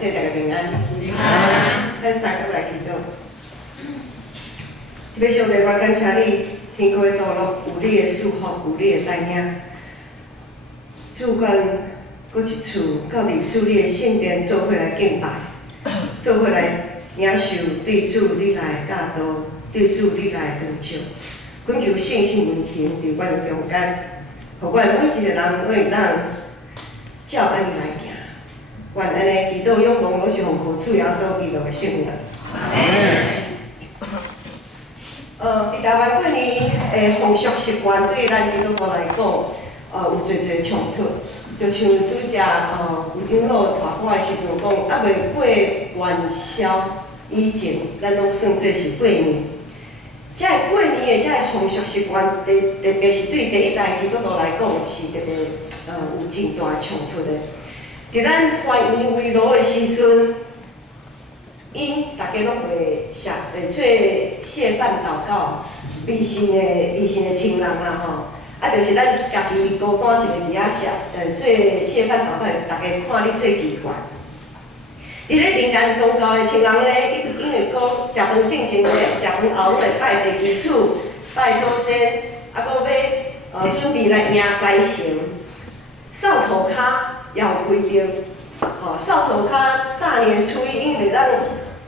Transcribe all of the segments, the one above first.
这大家平安。平安。咱三个来祈祷。要上帝，我感谢你，天国的道路有你的祝福，有你的带领。主愿搁一次到你主你的圣殿做伙来敬拜，做伙来领受对主你来教导，对主你来祷告。恳求圣神运行伫阮的中间，互阮每一个人为咱照安尼来行。愿安尼祈祷仰望，拢是奉靠主耶稣基督的圣名。伫台湾过年的风俗习惯，对咱基督徒来讲，有侪冲突。就像拄只有长老带我的时阵讲，还袂过元宵以前，咱拢算做是过年。这过年的这风俗习惯，特别是对第一代基督徒来讲，是特别有真大的冲突的。伫咱欢迎围炉的时阵，因大家拢会做谢饭祷告，微信的亲人啦吼，就是咱家己孤单一个伫遐食，做谢饭祷告，大家看你最奇怪。伫咧民间宗教的亲人咧，因为讲食饭正前咧，是食饭后会拜地基主、拜祖先，搁要准备来迎财神。扫涂骹也有规定，扫涂骹大年初一，因为咱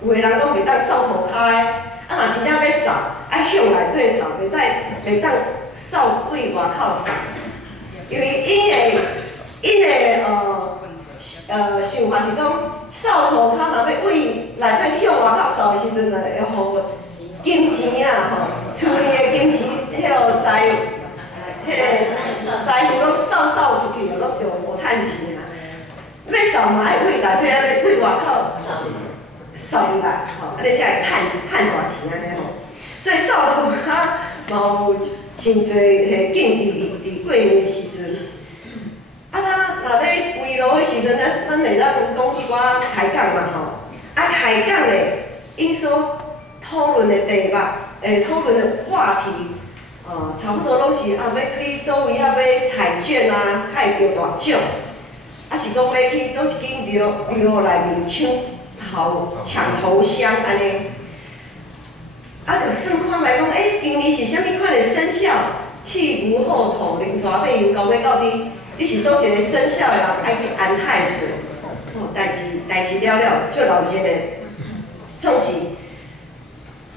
有的人拢袂当扫涂骹的，若真正要扫，爱向内底扫，袂当扫对外口扫，因为因的想法是讲。扫涂骹若要为内底向外口扫的时阵，会互金钱啊吼，厝里的金钱，迄个财富拢扫出去，拢就无趁钱啦。要扫嘛，爱为内底安尼为外口扫入来，吼，安尼才会趁大钱安尼吼。所以扫涂骹嘛有真侪禁忌伫过年的时阵。咱若咧围炉的时阵，咱会当讲一寡开讲嘛吼。开讲咧，因所讨论的题目，讨论的话题，差不多拢是要去倒位要彩券啊，较会中大奖，是讲要去倒一间庙内面抢头香安尼。就算看来讲，今年是啥物款的生肖？气无后土，灵蛇马羊狗尾到底。你是倒一个生肖的人，爱去安太岁，代志了，就老一个。总是，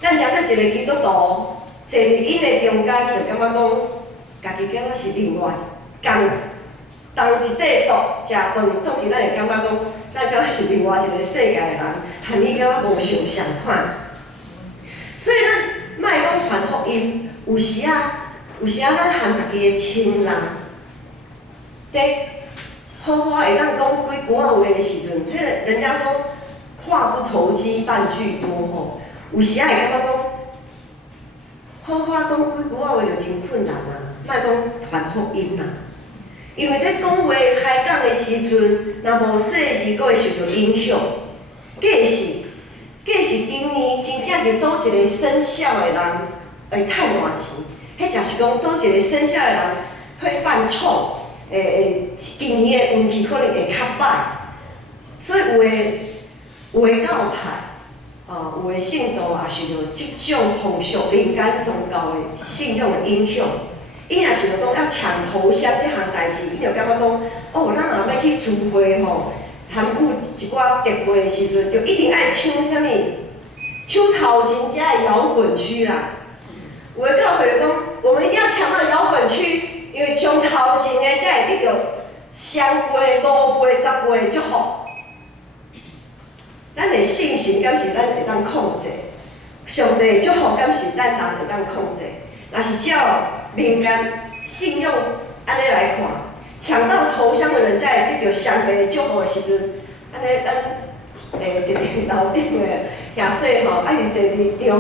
咱诚做一个基督徒，坐伫因的中间，就感觉讲，家己敢若是另外同一块土食饭，总是咱会感觉讲，咱敢若是另外一个世界的人，和你敢若无相款。所以咱莫讲传福音，有时咱和家己的亲人。在好好会当讲几句话的时阵，迄个人家说话不投机半句多吼，有时会感觉讲好好讲几句话就真困难啊，莫讲传福音啦。因为在讲话开讲的时阵，若无细致，阁会受到影响。假是今年真正是倒一个生肖的人会趁大钱，迄就是讲倒一个生肖的人会犯错。今年的运气可能会较歹，所以有的教派，有的信徒也受到这种风俗、民间宗教的信仰的影响。伊若想到讲要抢头香这项代志，伊就感觉讲，咱若要去聚会吼，参与一寡特会的时阵，就一定爱抢啥物，抢头前遮的摇滚区啦。有的教会就讲，我们一定要抢到摇滚区。因为上头前的才会得到双倍、5倍、10倍的祝福。咱的信心敢是咱会当控制？上帝的祝福敢是咱人会当控制？若是照民间信仰安尼来看，抢到头香的人才会得到双倍的祝福的时阵，安尼咱一个楼顶的兄弟吼，还是坐伫中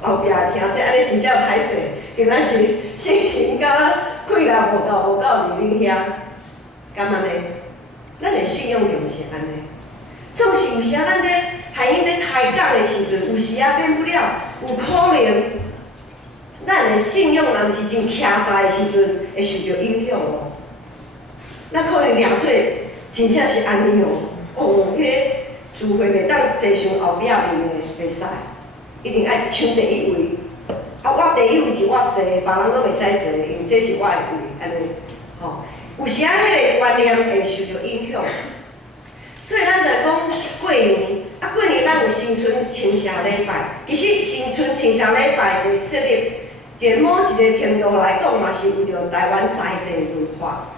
后壁兄弟，安尼真正歹势，因咱是信心甲。气力无够伫你遐，敢安尼？咱的信仰就是安尼。总是有时咱咧海因咧开讲的时阵，有时免不了，有可能咱的信仰若毋是真徛在的时阵，会受到影响哦。咱可能念做真正是安尼哦，哦，迄聚会袂当坐上后壁面的，袂使，一定爱抢第一位。啊，我第一位是我坐，别人拢袂使坐，因为这是我的位，安尼，吼。有时啊，迄个观念会受到影响，所以咱就讲过年，啊过年咱有新春庆祥礼拜，其实新春庆祥礼拜的设立，在某一个程度来讲，嘛是为着台湾在地文化。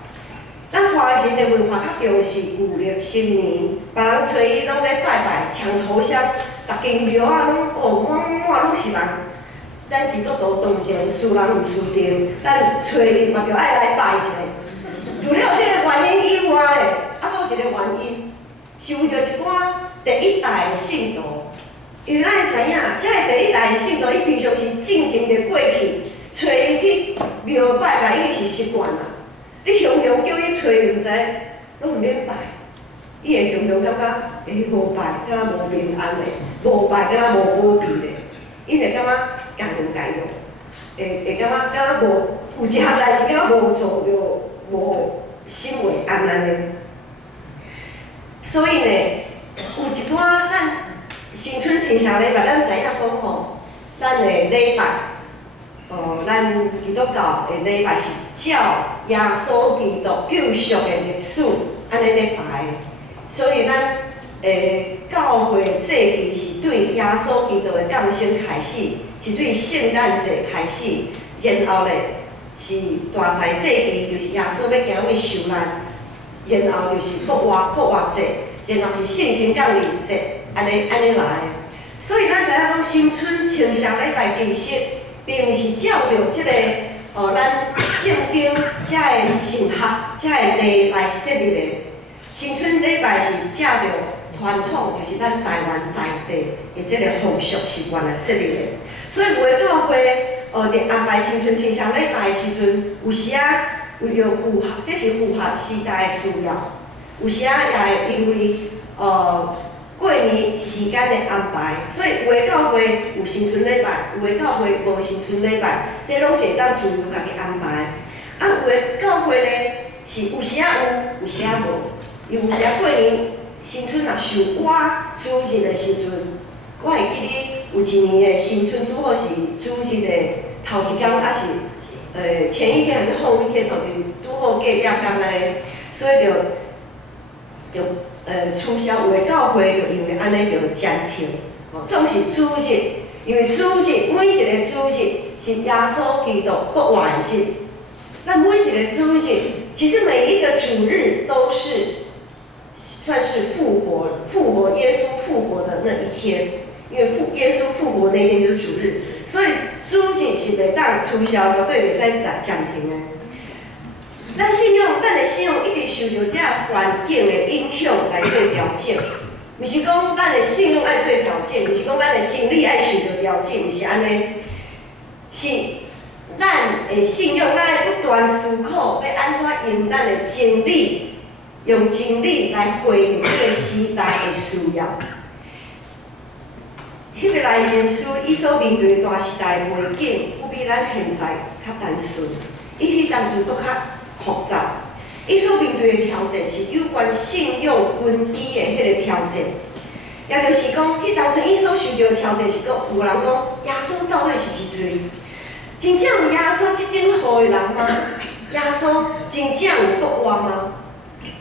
咱华人的文化较重视旧历新年，别人初一拢咧拜拜、抢头香，逐间庙啊拢满拢是人。咱基督徒当然私人有私定，咱初一嘛着爱来拜一下。除了这个原因以外，还佫有一个原因，是为着一寡第一代的信徒，因为咱会知影，这个第一代的信徒，伊平常是正经的过去，初一去庙拜拜已经是习惯啦。你雄雄叫伊初一，毋知拢毋免拜，伊会雄雄感觉，无拜，敢若无平安嘞，无拜，敢若无保庇嘞，伊会感觉家人家用，会感觉敢若无有一项代志敢若无做着。无心为安安尼，所以呢，有一寡咱新春庆祥礼拜，咱知影讲吼，咱的礼拜，咱基督教的礼拜是照耶稣基督救赎的历史安尼咧排，所以咱教会祭祀是对耶稣基督的降生开始，是对圣诞节开始，然后咧。是大财祭祀，就是耶稣要行去受难，然后就是复活节，然后是圣神降临节，安尼来。所以咱知影讲新春庆祥礼拜其实并毋是照着即个咱圣经遮个神学遮个例来设立的。新春礼拜是照着传统，就是咱台湾在地的即个风俗习惯来设立的。所以有的教会。伫安排新春庆祥礼拜的时阵，有时啊为着符合，这是符合时代的需要；有时啊也会因为过年时间的安排，所以有的教会有新春礼拜，有的教会无新春礼拜，这拢是会当自由家己安排。啊，有的教会呢是有时啊有，有时啊无。有时啊过年新春若受我主日的时阵，我会记哩有一年的新春拄好是主日的。头一天还是前一天还是后一天，就是拄好隔壁天安尼，所以就取消。有的教会就因为安尼就暂停，总是主日，因为主日每一个主日是耶稣基督国活的日。那每一个主日，其实每一个主日都是算是复活耶稣复活的那一天，因为耶稣复活那一天就是主日，所以。主日是袂当取消，绝对袂使暂停的。咱的信用一直受到这环境的影响来做调整，毋是讲咱的信用爱做调整，毋是讲咱的精力爱受到调整，毋是安尼。是咱的信用，咱爱不断思考，要安怎用咱的精力，用精力来回应这个时代的需要。迄个来先书，伊所面对大时代的背景，有比咱现在较单纯，伊迄当阵搁较复杂。伊所面对的挑战是有关信用根基的迄个挑战，也就是讲，迄当阵伊所受到的挑战是讲，有人讲耶稣到底是一罪？真正有耶稣即顶号的人吗？耶稣真正有国活吗？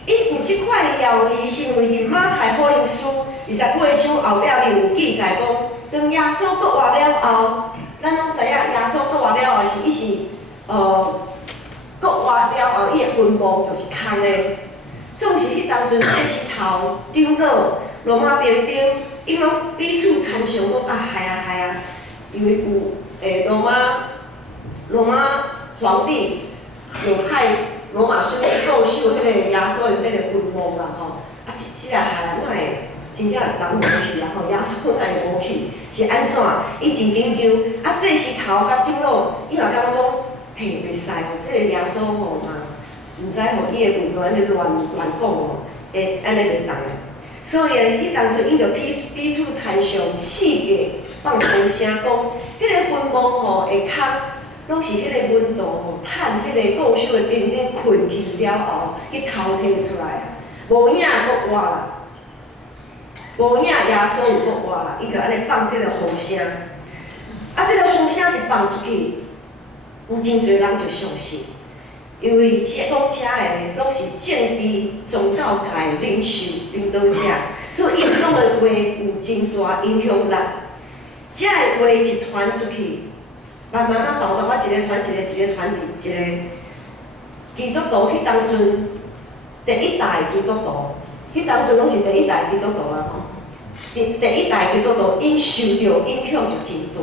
伊有即块谣言，是因为伫马太福音书28章后壁面有记载讲，当耶稣国活了后，咱拢知影耶稣国活了后是伊是国活了后，伊的坟墓就是空的。总是迄当阵这石头、长老、罗马兵丁，伊拢彼此参详讲啊，害啊，因为有罗马皇帝有派。罗马士兵购收迄个耶稣的迄个坟墓啦吼，啊，即个害人哪会真正人无去啊吼，耶稣哪会无去？是安怎？伊真紧张，啊，这石头甲长老，伊嘛感觉讲，嘿，袂使哦，这个耶稣吼嘛，毋知吼伊的坟墓安尼乱讲哦，会安尼袂当。所以迄当阵伊就彼此参详，四界放风声讲，迄个坟墓吼会空。拢是迄个温度吼，趁迄个购收的兵丁困去了后，去偷摕出来啊，无影国活啦。无影耶稣有搁活啦，伊就安尼放即个风声，啊，即个风声一放出去，有真侪人就相信，因为讲遮的拢是政治宗教界领袖领导者，所以伊讲的话有真大影响力。遮个话一传出去，慢慢啊，豆豆啊，一个传一个，一个传一个。基督徒迄当阵，第一代基督徒，迄当阵拢是第一代基督徒啊吼。第一代基督徒因受到影响就真大，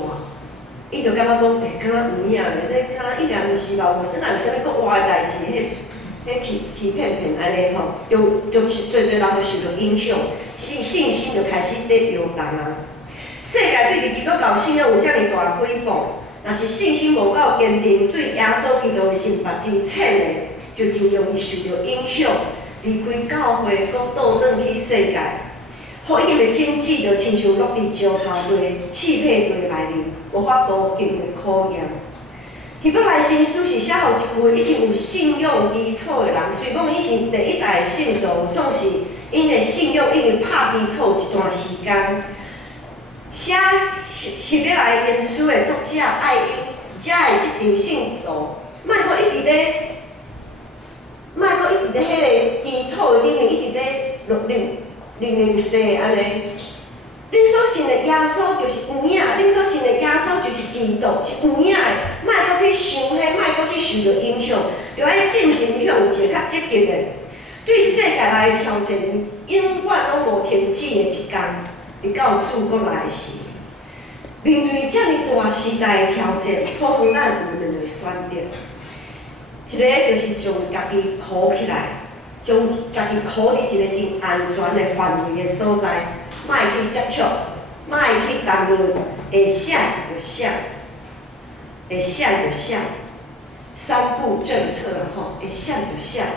伊就感觉讲，敢若有影咧，这敢若一两毋是吧？无啥哪有啥物搁活的代志，迄欺骗安尼吼，就侪人就受到影响，信心就开始在摇动啊。世界对于基督教信仰有遮尔大诽谤。若是信心无够坚定，对耶稣基督的信法真浅的，就真容易受到影响，离开教会，搁倒转去世界。福音的经济就亲像落伫石头堆、气配堆内面，无法度经过考验。希伯来新书是写互一群已经有信仰基础的人，虽讲伊是第一代的信徒，总是因的信仰已经拍基础一段时间。写希伯来原书的作者爱因，遮的即场信徒，莫阁一直咧迄个基础里面一直咧零舍安尼。恁所信的耶稣就是有影，恁所信的耶稣就是基督，是有影的。莫阁去想迄，莫阁去受到影响，就爱进前向一个较积极的。对世界来的挑战，永远拢无停止的一天。伫到主国来时，面对遮尔大时代的挑战，普通咱有两个选择，一个就是将家己箍起来，将家己箍伫一个真安全的范围的所在，莫去接触，莫去谈论，会想就想，会想就想，三不政策吼，会想就想。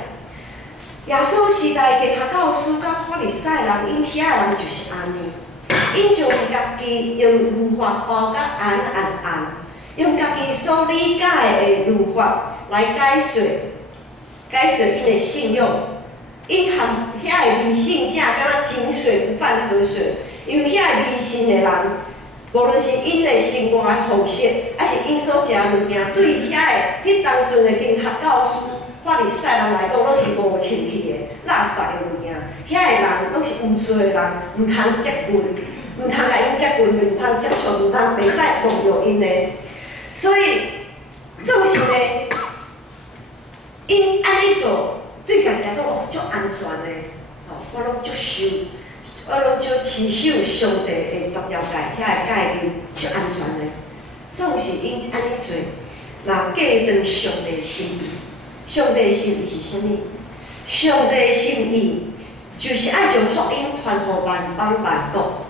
耶稣时代嘅学教师甲法利赛人，因遐人就是安尼。因将家己用律法包甲安，用家己所理解的律法来解说因的信用。因含遐个迷信者，敢若井水不犯河水。因为遐个迷信的人，无论是因的生活的方式，还是因所食物件，对迄当阵的经学教师、法利赛人来讲，拢是无清气的、垃圾的物件。遐个人拢是有罪的人，毋通接近。毋通甲因接近，毋通接触，毋通袂使碰着因的。所以，总是呢，因安尼做，对家己来讲，足安全的。吼，我拢足守，我拢足持守上帝的十条诫，遐个诫命，足安全的。总是因安尼做，若嫁当上帝的心意。上帝的心意是啥物？上帝的心意就是爱将福音传互万邦万国。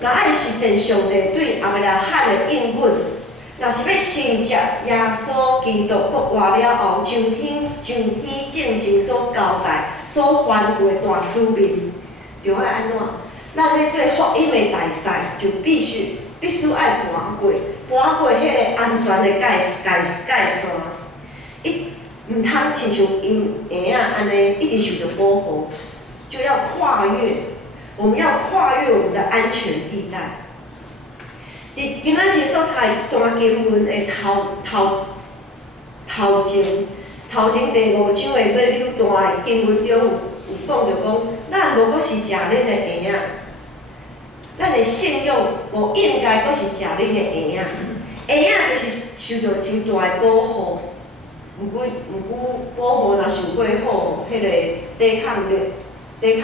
若爱实践上帝对亚伯拉罕的应允，若是要承接耶稣基督复活了后，上天正经所交代、所吩咐的大使命，就爱安怎？咱要做福音的大赛，就必须爱搬过迄个安全的界线，伊毋通亲像婴儿仔安尼一直受到保护，就要跨越。我们要跨越我们的安全地带。今仔日所读的一段经文的头前第5章的尾六段的经文中有讲着讲，咱无阁是食恁的婴仔，咱的信用无应该阁是食恁的婴仔。婴仔就是受到真大的保护，毋过保护若受过好，迄个抵抗力也无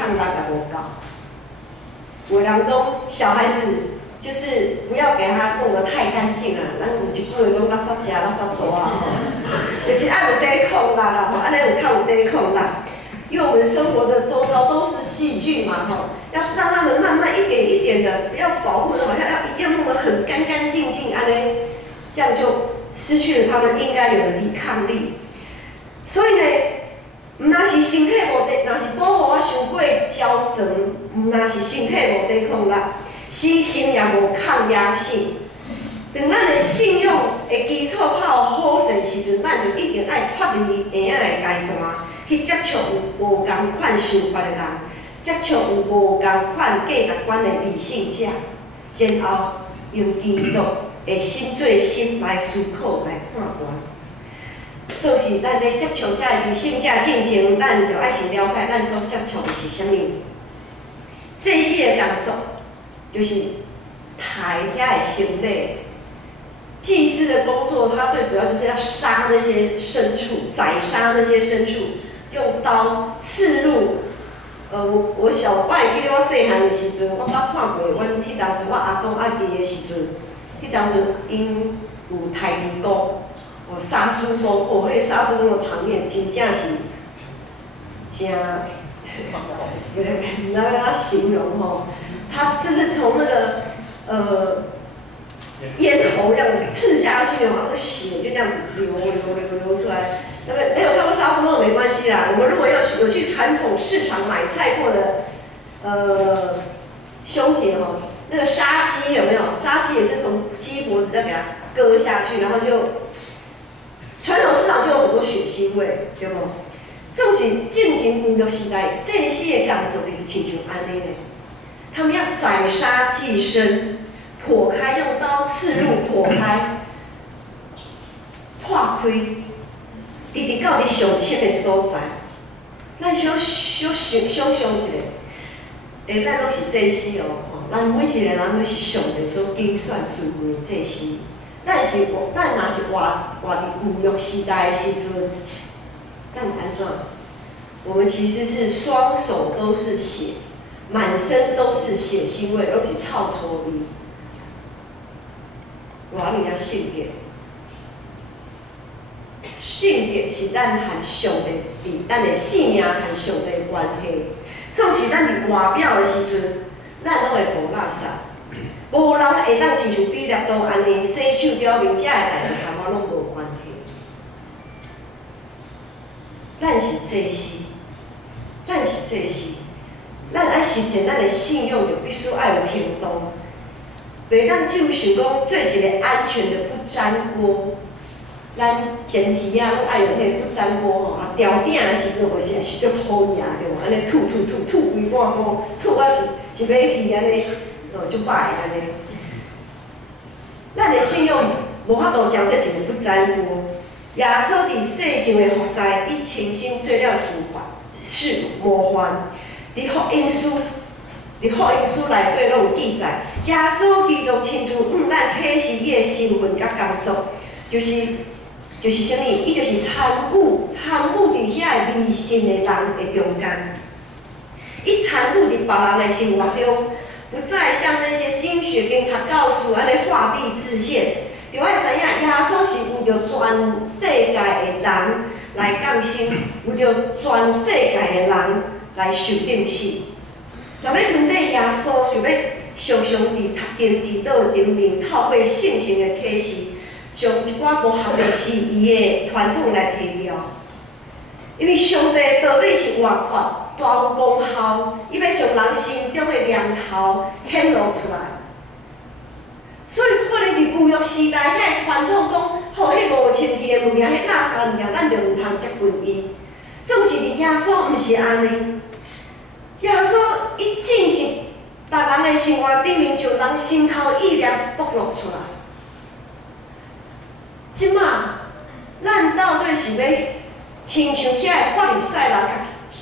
够。有人讲小孩子就是不要给他弄得太干净啊，咱有一句话讲垃圾食垃圾多啊，就是爱有抵抗力啦，吼，安尼有较有抵抗力。因为我们生活的周遭都是细菌嘛，吼，要让他们慢慢一点一点的，不要保护的，好像要一定要弄得很干干净净，安尼，这样就失去了他们应该有的抵抗力。所以呢，若是身体无抵，若是保护我伤过焦躁，若是身体无抵抗力，心也无抗压性。当咱的信用的基础较好势时阵，咱就一定爱脱离婴仔的阶段，去接触有无共款想法的人，接触有无共款价值观的理性者，然后用基督的心做心来思考来判断。做是咱咧接触遮理性者进前，咱就爱先了解咱所接触的是啥物。这些的工作就是抬遐的心类。祭司的工作，他最主要就是要杀那些牲畜，宰杀那些牲畜，用刀刺入。我小摆记得我细汉的时阵，我捌看过，阮迄当阵我阿公阿弟的时阵，迄当阵因有抬猪公，杀猪公，迄个杀猪公的场面真正是真，有点不知道要形容吼。他就是从那个咽喉这样刺下去，然后血就这样子流出来。那么没有看过杀猪肉没关系啦。我们如果有去传统市场买菜过的兄姐哦，那个杀鸡有没有？杀鸡也是从鸡脖子再给它割下去，然后就传统市场就有很多血腥味，对不？这种是进前工作时代，这些工作就是亲像安尼的，他们要宰杀祭牲。破开，用刀刺入，破开，破开，直直到你上深的所在。咱想象一下，咱拢是祭司哦，咱每一个人都是上帝所拣选自份的祭司。咱若是活伫旧约时代的时阵，咱安怎？我们其实是双手都是血，满身都是血腥味，而且臭臭味。偌尔圣洁，圣洁是咱和上帝伫咱的性命和上帝的关系。总是咱伫外表的时阵，咱拢会无垃圾，无人会当亲像比列当安尼洗手表面，遮的代志和我拢无关系。咱是祭司，咱爱实践咱的信用，就必须爱有行动。袂当只有想讲做一个安全的不粘锅，咱前提啊，拢爱用迄个不粘锅吼，啊吊顶的时阵，有时也是足讨厌对无？安尼吐规半锅，吐啊一尾鱼安尼，足歹安尼。咱的信用无法度讲做一个不粘锅。耶稣伫世上的服侍，伊亲身做了事模范，伫福音书内底拢有记载。耶稣基督亲自咱启示伊的身份甲工作，就是啥物？伊就是参与伫遐迷信的人的中间。伊参与伫别人的生活中，不再像那些经学跟他告诉安尼画地自限，就爱知影耶稣是为着全世界的人来降生，为着全世界的人来受定死。若要问咧耶稣，就要常常伫伫倒顶面透过圣经的启示，将一寡无合的事宜的传统来提了。因为上帝道理是活泼、大有功效，伊要将人心中的良好显露出来。所以，可能伫旧约时代，遐传统讲，吼，迄无清气的物件，迄垃圾物件，咱就毋通接近伊。总是伫耶稣，毋是安尼。耶稣伊进行逐人的生活顶面，就人心头意念暴露出来。即马，咱到底是要亲像遐个法利赛人，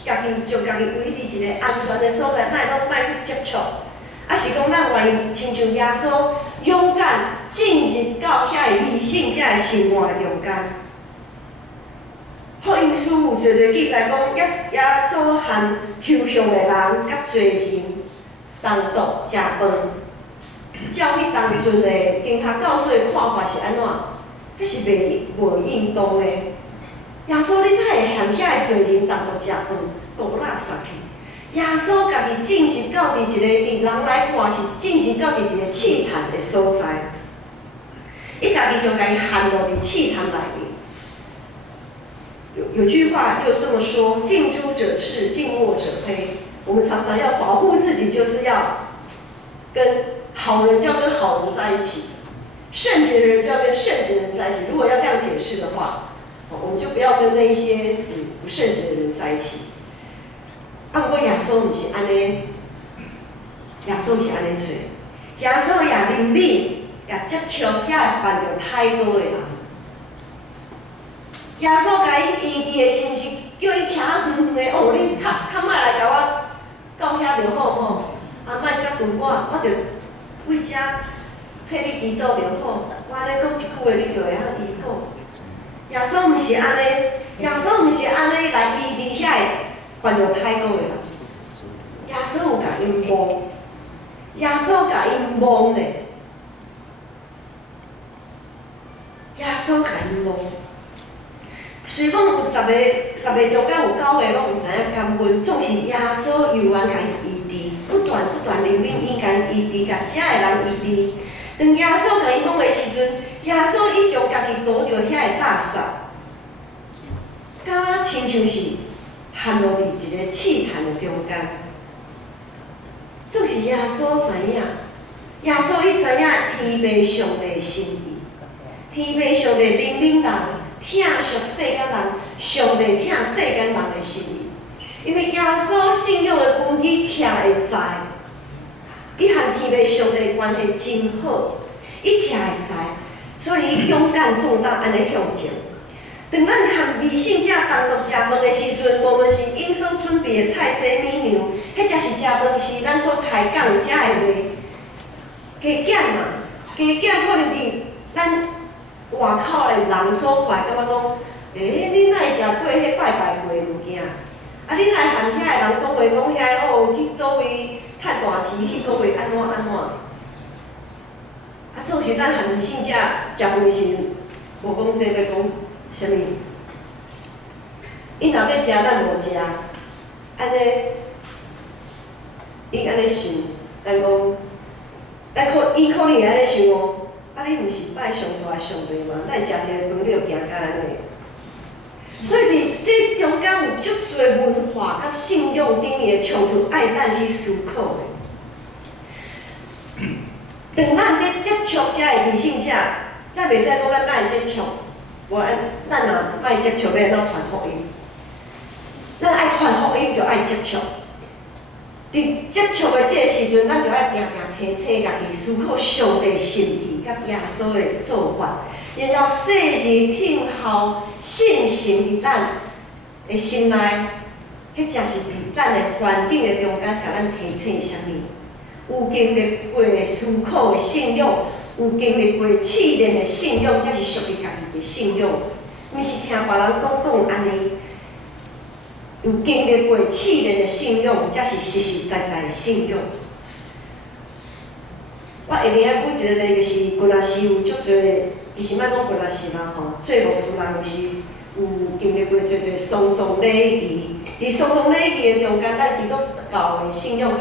家己将家己围伫一个安全的所在，咱拢莫去接触，啊是讲咱愿意亲像耶稣，勇敢进入到遐个理性者的生活中间。福音书有侪侪记载讲，耶稣和抽象的人甲罪人同桌食饭，照迄当阵的跟他告诉的看法是安怎？迄是袂应当的。耶稣你哪会和遐个罪人同桌食饭，倒垃圾去？耶稣家己进入到伫一个伫人来看是进入到伫一个试探的所在，伊家己将家己陷落伫试探内面。有句话又这么说：近朱者赤，近墨者黑。我们常常要保护自己，就是要跟好人就要跟好人在一起，圣洁的人就要跟圣洁的人在一起。如果要这样解释的话，我们就不要跟那一些不圣洁的人在一起。啊，我耶稣毋是安尼，耶稣毋是安尼做，耶稣也怜悯，也接触遐犯着太多的人。耶稣甲伊医治的是毋是叫伊徛远远的？哦，你较莫来甲我到遐就好吼，啊，莫遮近我着为遮替你祈祷就好。我安尼讲一句话，你就会晓医好。耶稣毋是安尼，耶稣毋是安尼来医治遐犯着太多的人。耶稣有甲因摸，耶稣甲因摸咧，耶稣甲因摸。虽讲有10个中间有9个拢毋知影感恩，总是耶稣犹原甲伊医治，不断怜悯伊甲伊医治，甲遮个人医治。当耶稣甲伊讲的时阵，耶稣伊将家己倒着遐个垃圾，敢若亲像是陷落伫一个试探的中间。总是耶稣知影，耶稣伊知影天父上帝的心意，天父上帝怜悯人。疼惜世间人，上帝疼世间人的心意。因为耶稣信仰的根基徛会在，伊和天父上帝关系真好，伊徛会在，所以伊勇敢壮胆安尼向前。当咱和未信者单独食饭的时阵，无论是因所准备的菜色美味，迄才是食饭时咱所开讲的遮个话。加减嘛，加减可能伫咱。外口的人所看，感觉讲，你哪会食过迄拜拜过的物件？啊，你哪会和遐个人讲话讲遐哦，去倒位趁大钱，去倒位安怎？啊，总是咱和未信者食饭时，无讲这要讲啥物？伊若要食，咱无食，安尼，伊安尼想，咱讲，伊可能会安尼想哦。啊！你毋是拜上大的上帝吗？咱食一个饭，你就行到安尼。所以伫这中间有足侪文化甲信仰顶面的冲突，爱咱去思考的。当咱咧接触遮个未信者，咱袂使讲咱莫接触，咱若莫接触，要安怎传福音？咱爱传福音，就爱接触。伫接触的这个时阵，咱就要定定提醒家己，思考上帝心意甲耶稣的做法，然后细日听候信心伫咱的心内，迄才是伫咱的环境的中间，甲咱提醒啥物？有经历过的思考的信仰，有经历过试炼的信仰，才是属于家己的信仰，毋是听别人讲安尼。有经历过试炼的信仰，才是实实在在的信仰。我下面啊举一个例，就是原来是有足侪，其实莫讲原来是啦吼，做牧师人就是有经历过侪侪丧葬礼仪。伫丧葬礼仪的中间，咱基督教的信仰和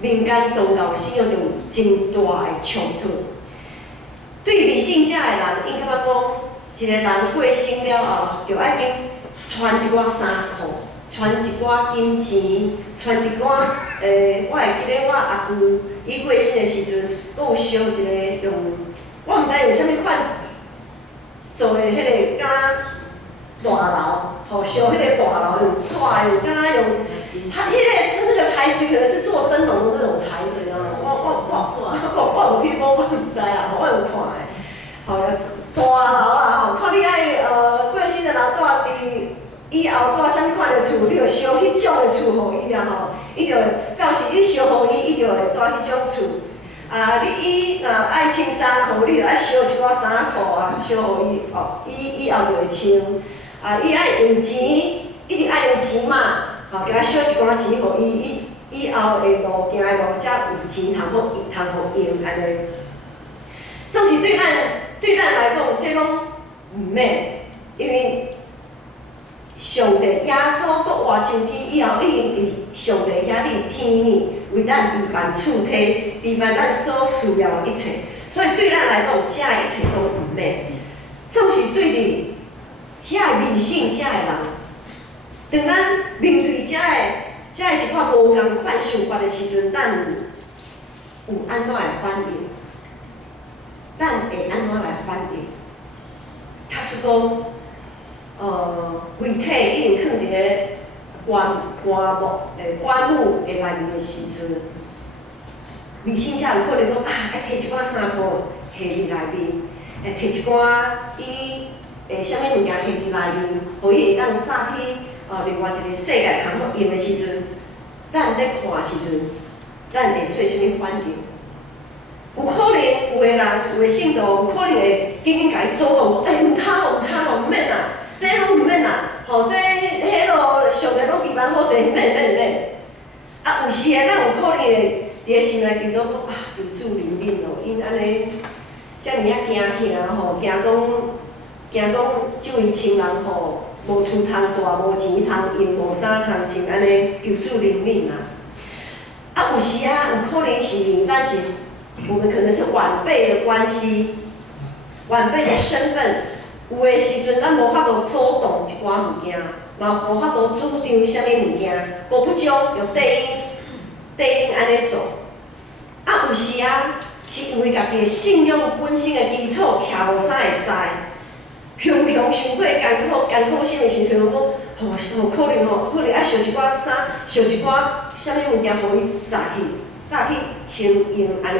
民间宗教的信仰就有真大的冲突。对未信者的人，伊感觉讲，一个人过身了后，就爱紧穿一寡衫裤。传一寡金钱，传一寡我会记得我阿舅伊过身的时阵，阁有烧一个用，我毋知用啥物款做的迄个敢大楼，吼烧迄个大楼用纸的，敢若用，它那个材质可能是做灯笼的那种材质啊，我有去讲，我毋知啊，我有看的，吼大楼啊，吼看你爱过身的人住伫。以后住啥物款的厝，你着烧迄种的厝互伊啊吼，伊着到时你烧互伊，伊着会住迄种厝。啊，伊若爱穿衫裤，你着爱烧一寡衫裤啊，烧互伊哦，伊以后就会穿。啊，伊爱用钱，一直爱用钱嘛，吼，给他烧一寡钱互伊，以后的路行的路才有钱通好用安尼。总是对咱来讲，这拢毋免，因为。上帝耶稣搁活上天以后，你伫上帝遐，你伫天呢，为咱备办厝体，备办咱所需要的一切。所以对咱来讲，遮的一切都毋免。总是对伫遐个未信遮的人，当咱面对遮个一寡无共款想法的时阵，咱有安怎来反应？咱会安怎来反应？他是讲。遗体已经放伫个棺木的内面的时阵，理性才有可能讲啊，爱摕一寡衫布下伫内面，会摕一寡伊啥物物件下伫内面，互伊会当早起另外一个世界通好用的时阵，咱咧看的时阵，咱会做啥物反应？有可能有个人，有个信徒，有可能会紧紧甲伊阻挡，毋通哦，毋通哦，毋免啦，这拢毋免啦，吼，这迄落上帝拢期望好势，免。啊，有时啊，咱有可能会伫个心内祈祷讲啊，求主怜悯哦，因安尼遮尔啊惊吓吼，惊讲即位亲人吼，无厝通住，无钱通用，无衫通穿，安尼求主怜悯啦。啊，有时啊，有可能是咱是。我们可能是晚辈的关系，晚辈的身份，有的时阵咱无法度主动一寡物件，嘛无法度主张啥物物件，无不将用对应安尼做。啊，有时啊，是因为家己的信仰本身的基础徛无啥会知，常常伤过艰苦心的时候，讲可能啊烧一寡衫，烧一寡啥物物件，互伊早去穿用安尼。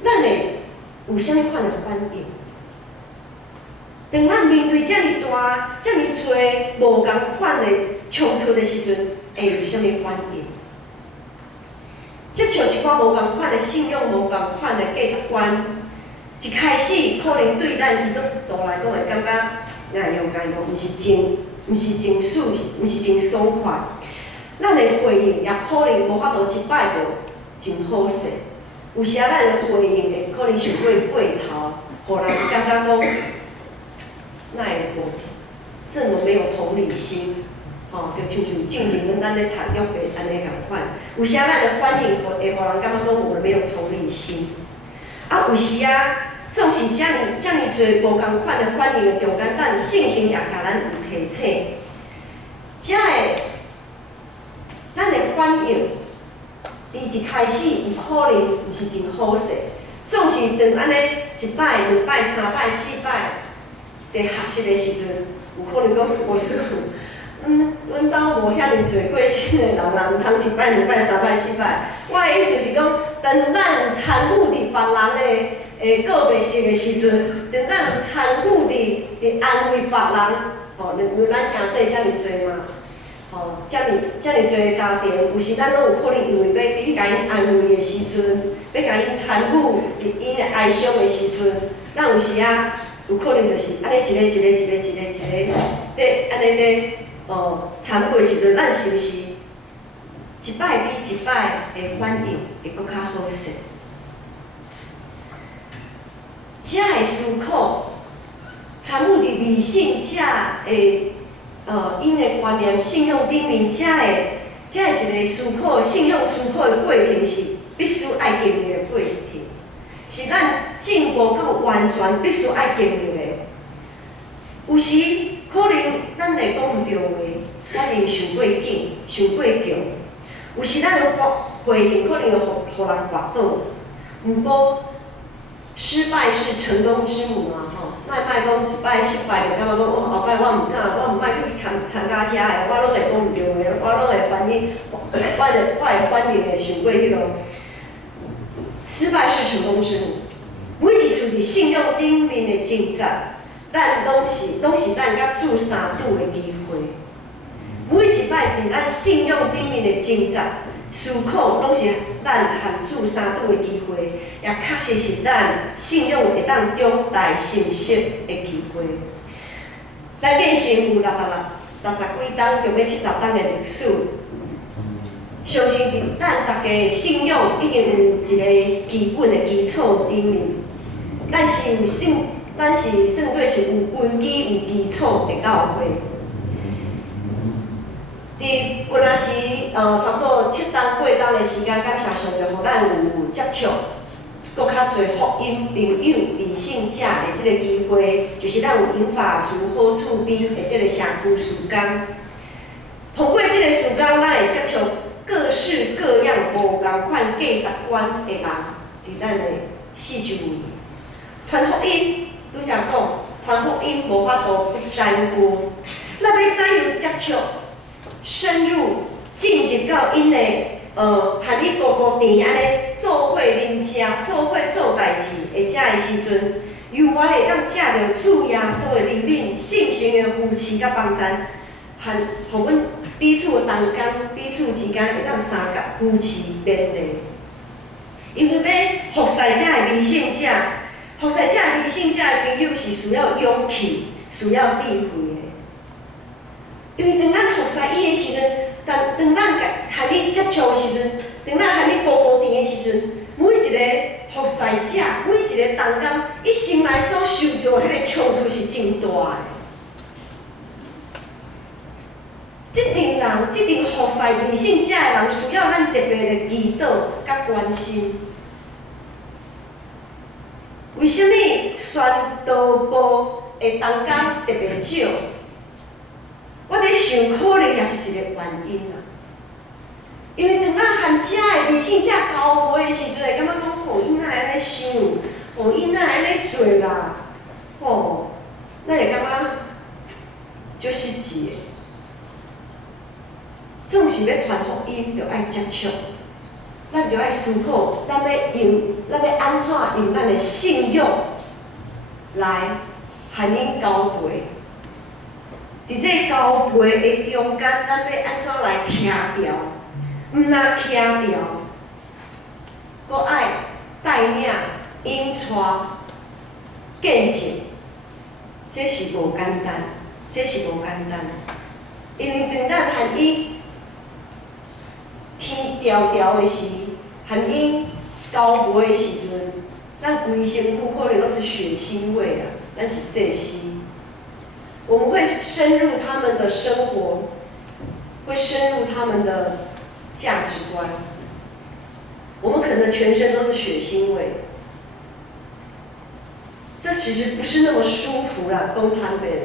咱会有啥物款的反应？当咱面对遮尔大、遮尔多无共款的冲突的时阵，会有啥物反应？接触一寡无共款的信仰、无共款的价值观，一开始可能对咱基督徒来讲会感觉哎用毋是真舒适，毋是真爽快。咱的回应也可能无法度一摆就真好势。有时啊，咱的回应会可能想过头，互人感觉讲，那会无这么没有同理心，就像进前咱咧读约伯安尼共款。有时啊，咱的反应会互人感觉讲我们没有同理心。啊，有时啊，总是遮尔多无共款的反应的中间，咱信心也甲咱有提醒。咱的反应。伊一开始有可能毋是真好势，总是当安尼一摆、两摆、三摆、四摆伫学习的时阵，有可能讲无师傅，阮兜无遐尼侪过身的人啦，毋通一摆、两摆、三摆、四摆。我的意思是讲，当咱参与伫别人的个别性的时阵，当咱参与伫安慰别人，因咱听这遮尔多嘛。遮尔多家庭，有时咱拢有可能因为要去甲因安慰的时阵，要甲因参与伫因的哀伤的时阵，咱有时啊，有可能就是安尼一个，安尼咧参与的时阵，咱是毋是一摆比一摆的反应会搁较好势？遮的思考，参与伫理性遮的。因的观念、信仰顶面，遮一个思考、信仰思考的过程是必须爱经历的过程，是咱进步到完全必须爱经历的。有时可能咱会讲毋对话，反应伤过紧、伤过强；有时咱的回应可能会互人滑倒。毋过，失败是成功之母啊！莫讲一摆失败就感觉讲后摆我毋敢，我毋爱去参加遐的，我拢会讲毋对话，我拢会反应，我会反应的想过迄落。失败是成功之母，每一次伫信仰顶面的挣扎，咱拢是咱甲主相拄的机会。每一摆伫咱信仰顶面的挣扎。思考拢是咱和主相拄的机会，也确实是咱信仰会当长大成熟的机会。咱人生有60几档，共要70档的历史，相信伫咱大家的信仰已经有一个基本的基础顶面，咱是算做是有根基、有基础的教会。伫今仔时，差不多7档、8档的时间，感谢上帝，互咱有接触搁较侪福音朋友、理性者的即个机会，就是咱有引法除好厝边的即个社区时间。通过即个时间，咱会接触各式各样无共款价值观的人，伫咱的四周围。传福音，拄则讲，传福音无法度不沾过，咱要怎样接触？深入进入到因的和你哥哥店安尼做伙啉食、做伙做代志的遮的时阵，由我会当借着主耶稣的怜悯、信心的扶持甲帮衬，和互阮彼此同工、彼此之间会当相甲扶持勉励。因为要服侍遮的微信者，服侍遮的微信者的朋友是需要勇气、需要智慧的。因为当咱服侍伊的时阵，当咱和你接触的时阵，当咱和你高高甜的时阵，每一个服侍者，每一个同工，伊心内所受到的迄个冲突是真大的。这群人，这群服侍微信者的人，需要咱特别的祈祷甲关心。为什么宣道部的同工特别少？我咧想，可能也是一个原因啦。因为当咱和遮的微信者交陪的时阵，会感觉讲，哦，伊哪会安尼想，哦，伊哪会安尼做啦，哦，咱会感觉足实际的。总是要传福音，就爱接触，咱就爱思考，咱要安怎用咱的信用来和因交陪。伫这交陪的中间，咱要安怎来徛掉？毋若徛掉，搁爱带领、引带、见证，这是无简单，这是无简单。因为当咱和伊天调调的时，和因交陪的时阵，咱规身躯可能拢是血腥味啊，咱是这些。我们会深入他们的生活，会深入他们的价值观。我们可能全身都是血腥味，这其实不是那么舒服啦，公摊杯的。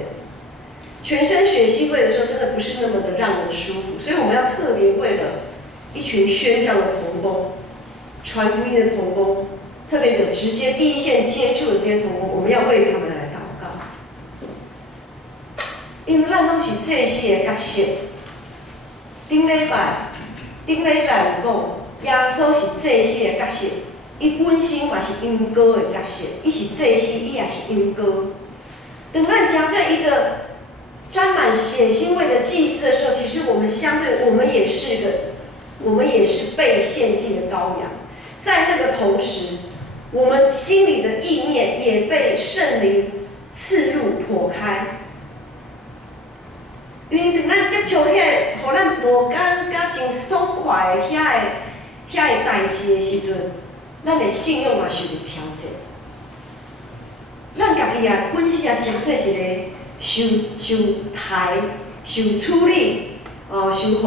全身血腥味的时候，真的不是那么的让人舒服。所以我们要特别为了一群宣教的同工、传福音的同工，特别有直接第一线接触的这些同工，我们要为他们来祷告。因为咱拢是这些的角色。顶礼拜有讲，耶稣是这些的角色，伊本身嘛是羊羔的角色，伊是这些，伊也是羊羔。当咱讲这一个沾满血腥味的祭司的时候，其实我们相对，我们也是被献祭的羔羊。在那个同时，我们心里的意念也被圣灵刺入破开。因为当咱接触迄，互咱无感甲真爽快的遐个代志的时阵，咱的信用嘛受到挑战。咱家己啊，本身也真做一个受害、受处理，受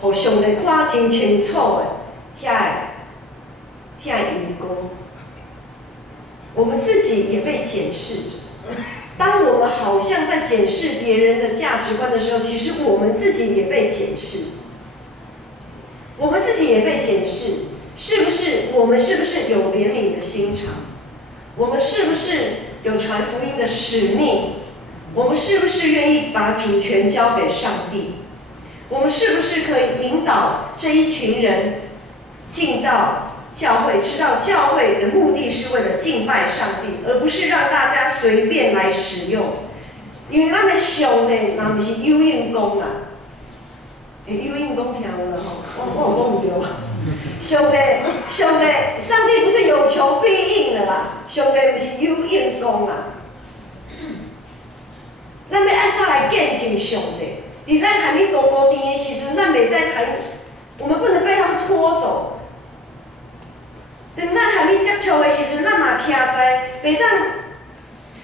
互上帝看真清楚的遐个员工。我们自己也被检视着。当我们好像在检视别人的价值观的时候，其实我们自己也被检视。我们自己也被检视，我们是不是有怜悯的心肠？我们是不是有传福音的使命？我们是不是愿意把主权交给上帝？我们是不是可以引导这一群人进到教会，知道教会的目的是为了敬拜上帝，而不是让大家随便来使用。因为咱的上帝嘛，不是有应公啦，有应公听有了吼，我有讲唔对啊。上帝不是有求必应的啦，上帝不是有应公啦。咱要安怎来见证上帝？伫咱还没高高低的时阵，咱袂使谈，我们不能被他们拖走。当咱和你接触的时阵，咱嘛徛在袂当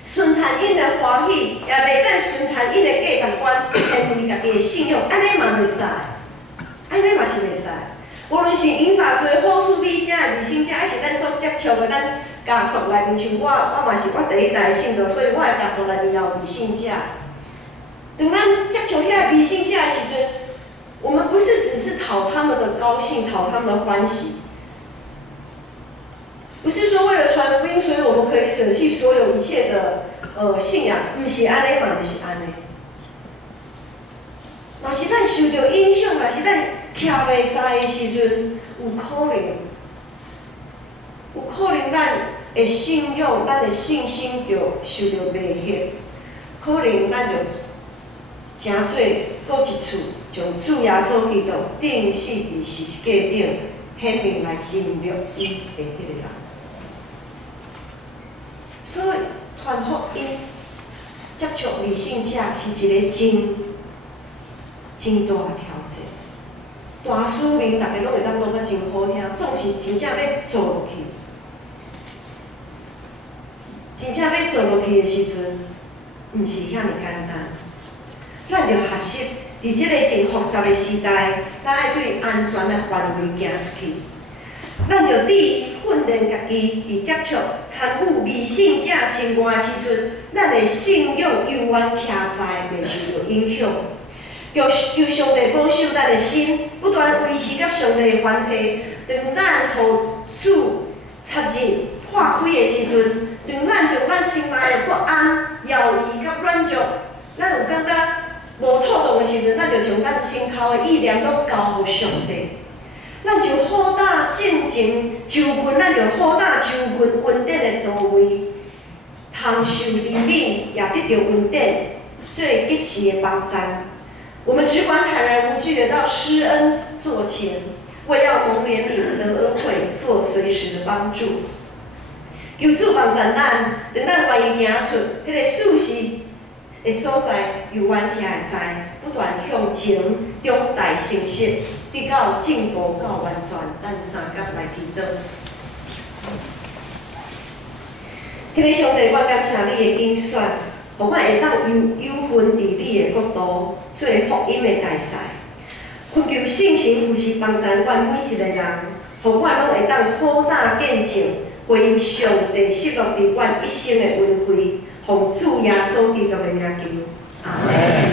顺谈因的欢喜，也袂当顺谈因的价值观，偏离家己的信用，安尼嘛袂使，安尼嘛是袂使。无论是引发出好处比遮的微信遮，还是咱所接触的咱家族内面，像我嘛是我第一代的信徒，所以我的家族内面也有微信遮。当咱接触遐微信遮的时阵，我们不是只是讨他们的高兴，讨他们的欢喜。不是说为了传福音，所以我们可以舍弃所有一切的信仰，不是安尼嘛，不是安尼。嘛是咱受到影响，若是咱徛袂在的时阵，有可能咱的信仰、咱的信心就受到威胁，可能咱就诚做搁一次将主耶稣基督钉死伫十字架顶，显明来认录伊会迄个人。所以传福音、接触理性者是一个真大的挑战。大使命大家拢会当讲得真好听，总是真正要做落去。真正要做落去的时阵，毋是遐尔简单。咱着学习，伫即个真复杂的时代，咱爱对安全的范围行出去。咱着第一训练家己，伫接触参与异性者生活的时阵，咱的信仰永远徛在袂受到影响。求上帝保守咱的心，不断维持甲上帝的关系。当咱互主插入破开的时阵，当咱将咱心内的不安、犹豫甲软弱，咱有感觉无妥当的时阵，咱就将咱心头的意念拢交予上帝。咱就好打进前就近，咱就好打就近稳定的座位，通受怜悯，也得到稳定，最及时的帮赞。我们只管坦然无惧的到施恩座前，为要蒙怜悯、得恩惠，做随时的帮助。求主帮赞咱，让咱愿意行出迄个事实的所在，犹原徛会在，不断向前中大成熟，直到进步到完全。咱三角来祈祷。迄个上帝，我感谢你的应选，互我会当有份伫你的国度，做福音的大使。恳求圣神扶持帮助阮每一个人，互我拢会当好打见证，回应上帝设落伫阮一生的恩惠，奉主耶稣基督的名求，阿门。